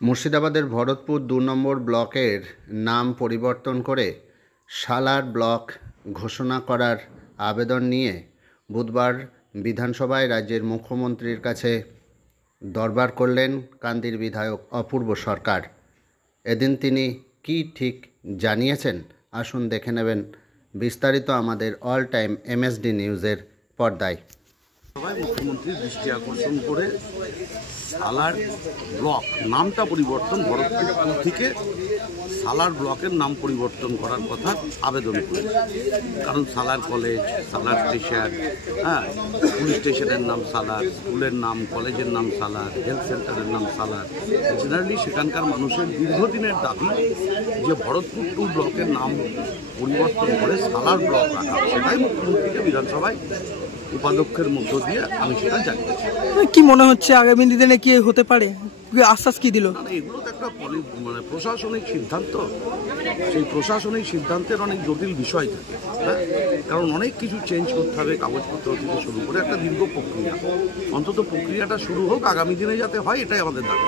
মুর্শিদাবাদের ভরতপুর ২ নম্বর ব্লকের নাম পরিবর্তন করে সালার ব্লক ঘোষণা করার আবেদন নিয়ে বুধবার বিধানসভায় রাজ্যের মুখ্যমন্ত্রীর কাছে দরবার করলেন কান্দির বিধায়ক অপূর্ব সরকার। এদিন তিনি কি ঠিক জানিয়েছেন আসুন দেখে নেবেন বিস্তারিত আমাদের অল টাইম এমএসডি নিউজের পর্দায়। মুখ্যমন্ত্রীর দৃষ্টি আকর্ষণ করে সালার ব্লক নামটা পরিবর্তন, ভরতপুর থেকে সালার ব্লকের নাম পরিবর্তন করার কথা আবেদন করে। কারণ সালার কলেজ, সালার স্টেশন, পুলিশ স্টেশনের নাম সালার, স্কুলের নাম, কলেজের নাম সালার, হেলথ সেন্টারের নাম সালার। জেনারেলি সেখানকার মানুষের দীর্ঘদিনের দাবি যে ভরতপুর 2 ব্লকের নাম পরিবর্তন করে সালার ব্লক রাখা। সেটাই মুখ্যমন্ত্রীকে বিধানসভায় উপাধ্যক্ষের মধ্য দিয়ে আমি সেটা জানিয়েছি। কি মনে হচ্ছে আগামী দিনে কি হতে পারে, আশ্বাস কি দিল? এগুলো তো একটা প্রশাসনিক সিদ্ধান্ত। সেই প্রশাসনিক সিদ্ধান্তের অনেক জটিল বিষয় থাকে, কারণ অনেক কিছু চেঞ্জ করতে হবে, কাগজপত্র থেকে শুরু করে একটা দীর্ঘ প্রক্রিয়া। অন্তত প্রক্রিয়াটা শুরু হোক, আগামী দিনে যাতে হয়, এটাই আমাদের দাবি।